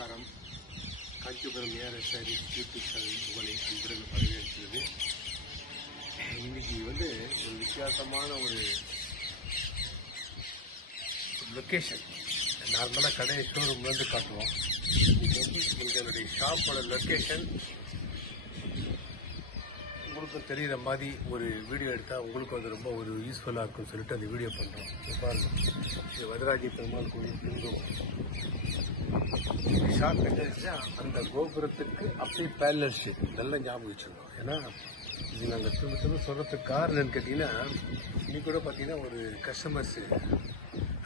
நமஸ்காரம். Kanchipuram ARS sarees YouTube channel உங்களை அன்புடன் வரவேற்கிறது. இன்னைக்கு ஒரு வித்தியாசமான ஒரு லொக்கேஷன். நார்மலாக கடை ஷோரூம்லேருந்து காட்டுவோம். இன்னைக்கு உங்களுடைய ஷாப்போட லொக்கேஷன் உங்களுக்கு தெரிகிற மாதிரி ஒரு வீடியோ எடுத்தால் உங்களுக்கு ரொம்ப ஒரு யூஸ்ஃபுல்லாக இருக்கும்னு சொல்லிட்டு அந்த வீடியோ பண்ணுறோம். பாருங்கள், இது வரதராஜ பெருமாள் கோயில் பிங்கும் ஷாப் என்னச்சுன்னா அந்த கோபுரத்துக்கு அப்படியே பேரலல் ஷேப். நல்லா ஞாபகம் வச்சுருக்கோம். ஏன்னா இது நாங்கள் திரும்ப சொல்கிறதுக்கு காரணம்னு கேட்டிங்கன்னா, இன்னைக்கு கூட பார்த்தீங்கன்னா ஒரு கஸ்டமர்ஸு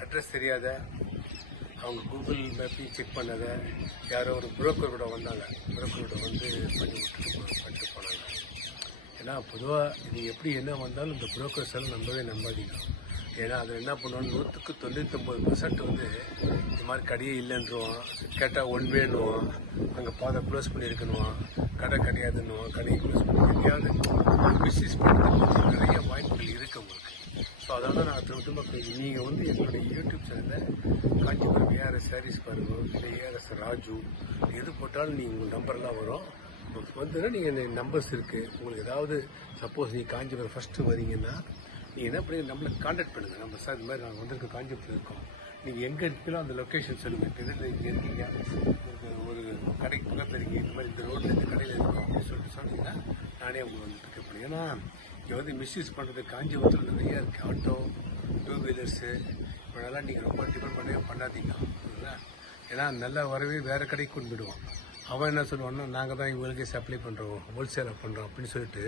அட்ரஸ் தெரியாத, அவங்க கூகுள் மேப்பையும் செக் பண்ணாத யாரோ ஒரு புரோக்கரோட வந்தாங்க. புரோக்கரோட வந்து பண்ணிட்டு போனாங்க. ஏன்னா பொதுவாக நீங்கள் எப்படி என்ன வந்தாலும் இந்த புரோக்கர்ஸ் எல்லாம் நம்பாதீங்க. ஏன்னா அதில் என்ன பண்ணுவோம், 100க்கு 99% வந்து இந்த மாதிரி கடையே இல்லைன்றுவான். கேட்டால் ஒன்வேன்னுவான், அங்கே பாதை க்ளோஸ் பண்ணியிருக்கணுவான், கடை கிடையாதுன்னுவான், கடையை க்ளோஸ் பண்ணி எங்கேயாவது பிஸ்னஸ் பண்ணுறதுக்கு நிறைய வாய்ப்புகள் இருக்குது உங்களுக்கு. ஸோ அதனால நான் திரும்ப நீங்கள் வந்து என்னுடைய யூடியூப் சேனலில் காஞ்சிபுரம் ஏஆர்எஸ் சாரீஸ் பாருங்கள், இல்லை ஏஆர்எஸ் ராஜு எது போட்டாலும் நீங்கள் உங்கள் நம்பர்லாம் வரும். வந்துன்னா நீங்கள் நம்பர்ஸ் இருக்குது. உங்களுக்கு ஏதாவது சப்போஸ் நீங்கள் காஞ்சிபுரம் ஃபஸ்ட்டு வரீங்கன்னா நீங்கள் என்ன பண்ணி நம்மளை கான்டாக்ட் பண்ணுங்கள். நம்ம சார் இந்த மாதிரி நாங்கள் வந்திருக்க காஞ்சிபுரம் இருக்கோம், நீங்கள் எங்கே இருக்கீங்களோ அந்த லொக்கேஷன் சொல்லுங்கள். இதில் இங்கே இருக்கீங்க, ஒரு கடைக்கு பக்கத்தில் இருக்கீங்க, இந்த மாதிரி இந்த ரோட்டில் இந்த கடையில் இருக்கோம் அப்படின்னு சொல்லிட்டு சொன்னீங்கன்னா நானே உங்களுக்கு வந்து பிக்கப் பண்ணி. ஏன்னா இங்கே வந்து மிஸ்யூஸ் பண்ணுறது காஞ்சிபுரத்தில் நிறையா இருக்குது. ஆட்டோ, 2 வீலர்ஸு இப்போலாம் நீங்கள் ரொம்ப டிபெண்ட் பண்ணாதீங்க. ஏன்னா நல்லா வரவே வேறு கடைக்கு கொண்டு விடுவான். அவன் என்ன சொல்லுவான்னா, நாங்கள் தான் இவங்களுக்கே சப்ளை பண்ணுறோம், ஹோல்சேலாக பண்ணுறோம் அப்படின்னு சொல்லிட்டு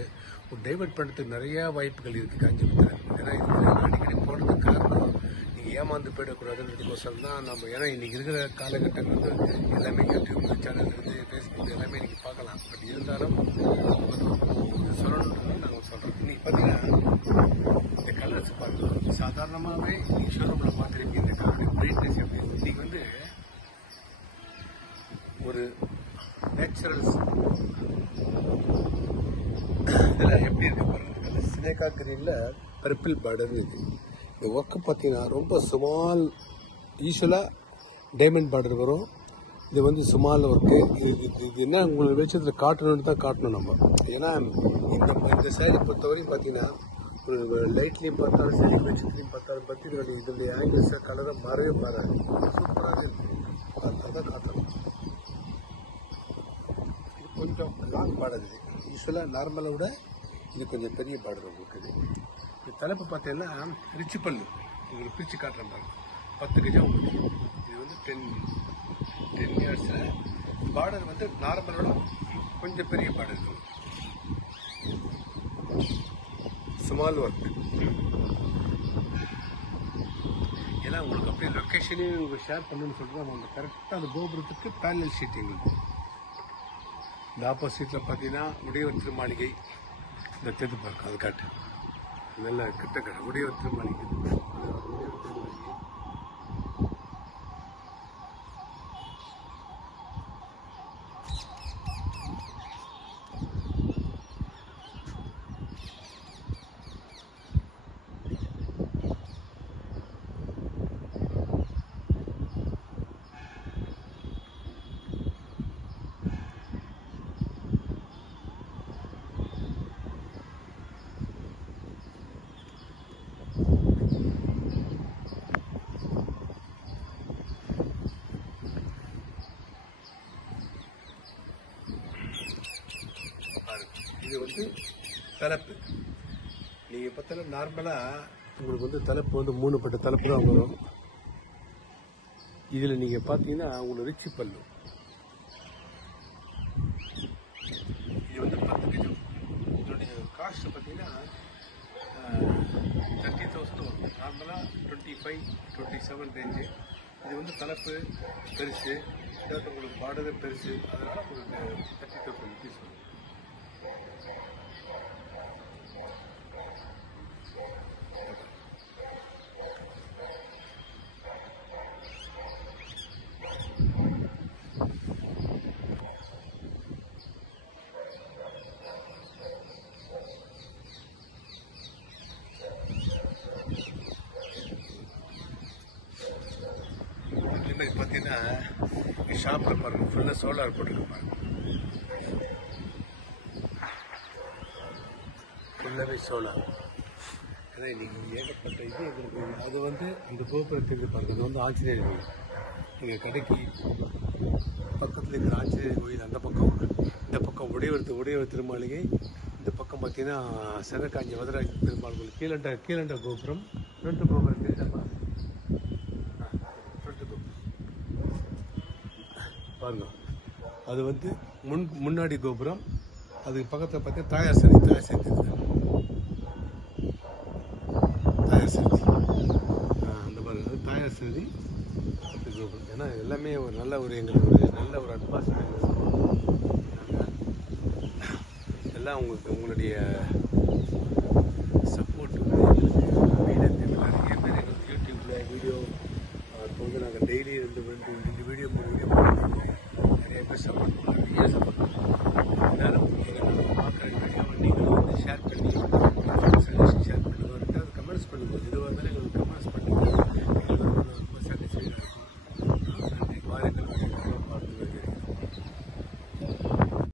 ஒரு டைவெர்ட் பண்ணுறதுக்கு நிறையா வாய்ப்புகள் இருக்குது காஞ்சிபுரத்தில். ஏன்னா இது அடிக்கடி போடுறதுக்கு காரணம் நீங்கள் ஏமாந்து போயிடக்கூடாதுன்றதுக்கோசரம் தான் நம்ம. ஏன்னா இன்றைக்கி இருக்கிற காலகட்டங்கள் வந்து எல்லாமே யூடியூப் சேனல் இருக்குது, ஃபேஸ்புக் எல்லாமே இன்றைக்கி பார்க்கலாம். பட் இருந்தாலும் சொல்லணுன்றது நாங்கள் சொல்கிறோம். இன்றைக்கி பார்த்தீங்கன்னா இந்த கலர்ஸ் பார்க்கலாம். சாதாரணமாகவே நீங்கள் ஷோரூமில் பார்த்துருக்கீங்க இந்த கலருடைய பிரைட்னஸ் எப்படி. இன்றைக்கி வந்து ஒரு நேச்சுரல்ஸ் இதில் எப்படி இருக்கு பாருங்க. சினேகா கிரீனில் பர்பிள் பார்டர் இது. இந்த ஒர்க்கு பார்த்தீங்கன்னா ரொம்ப சுமால், யூஸ்வலாக டைமண்ட் பார்டர் வரும். இது வந்து சுமால் ஒர்க்கு. இது என்ன உங்களுக்கு வெளிச்சத்தில் காட்டணும்னு தான் காட்டணும் நம்ம. ஏன்னா இந்த சைடு பொறுத்தவரையும் பார்த்தீங்கன்னா ஒரு லைட்லேயும் பார்த்தாலும் சரி, வெளிச்சத்துலையும் பார்த்தாலும் பற்றி இதனுடைய ஆங்கிள்ஸை கலரை மாறவே மாறாது. சூப்பராக இருக்குது. அதான் காட்டணும். கொஞ்சம் லாங் பார்டர் இது. யூஸ்வலாக நார்மலை விட இது கொஞ்சம் பெரிய பார்டர் உங்களுக்கு. இது தலைப்பு பார்த்தீங்கன்னா ரிச்சு பல்லு. உங்களுக்கு பிரித்து காட்டுறேன் பாருங்க. 10 கஜம் உங்களுக்கு. இது வந்து 10 இயர்ஸில் பார்டர் வந்து நார்மலோட கொஞ்சம் பெரிய பார்டர் இருக்குது. Small work. ஏன்னா உங்களுக்கு அப்படியே லொக்கேஷனையும் உங்களுக்கு ஷேர் பண்ணணும்னு சொல்லிட்டு அவங்க கரெக்டாக அந்த கோபுரத்துக்கு பேனல் ஷீட் எங்களுக்கு. இந்த ஆப்போசிட்டில் பார்த்தீங்கன்னா உடையவர் திருமாளிகை. இந்த தெது பார்க்க அது காட்டு, இதெல்லாம் கிட்ட கடை உடையவர் திருமாளிகை. இது வந்து தலைப்பு. நீங்கள் பார்த்தாலும் நார்மலாக உங்களுக்கு வந்து தலைப்பு வந்து 3 பட்ட தலைப்பு தான் வரும். இதில் நீங்கள் பார்த்தீங்கன்னா உங்களுக்கு ரிச்சு பல்லு. இது வந்து 10 கஜம். இதனுடைய காஸ்ட் பார்த்தீங்கன்னா 30,000 வரும். நார்மலாக 25, 27 ரேஞ்சு. இது வந்து தலைப்பு பெருசு, அதாவது உங்களுக்கு பார்டரு பெருசு, அதனால் உங்களுக்கு 30,000 ருபீஸ் வரும். இதே மாதிரி பார்த்தீங்கன்னா ஷாப்பில் பாருங்கள் ஃபுல்லாக சோலார் போட்டுருக்கு பாருங்க, ஃபுல்லாகவே சோலார். ஏன்னா இன்னைக்கு ஏகப்பட்ட இது எங்களுக்கு. அது வந்து இந்த கோபுரத்துக்கு பாருங்கள், அது வந்து ஆஞ்சநேயர் கோயில். எங்கள் கடைக்கு பக்கத்தில் இருக்கிற ஆஞ்சநேயர் கோயில் அந்த பக்கம், இந்த பக்கம் உடையவர் திருமாளிகை, இந்த பக்கம் பார்த்தீங்கன்னா செனக்காஞ்சி வரதராஜ பெருமாள் கோயில், கீழண்ட கோபுரம், ஃப்ரண்ட் கோபுரம் தெரியுதாப்பா, ஃப்ரண்ட் கோபுரம் பாருங்க. அது வந்து முன்னாடி கோபுரம், அதுக்கு பக்கத்தில் பார்த்தீங்கன்னா தாயார் சந்தி அந்த பாருங்க, அது தாயார் சந்தி கோபுரம். ஏன்னா எல்லாமே ஒரு நல்ல ஒரு எங்களுக்கு ஒரு நல்ல ஒரு அட்மாஸ்பியர். எல்லாம் உங்களுடைய சப்போர்ட் நிறைய பேர் எங்களுக்கு யூடியூப்ல வீடியோ இப்போ வந்து நாங்கள் டெய்லி 2 மணி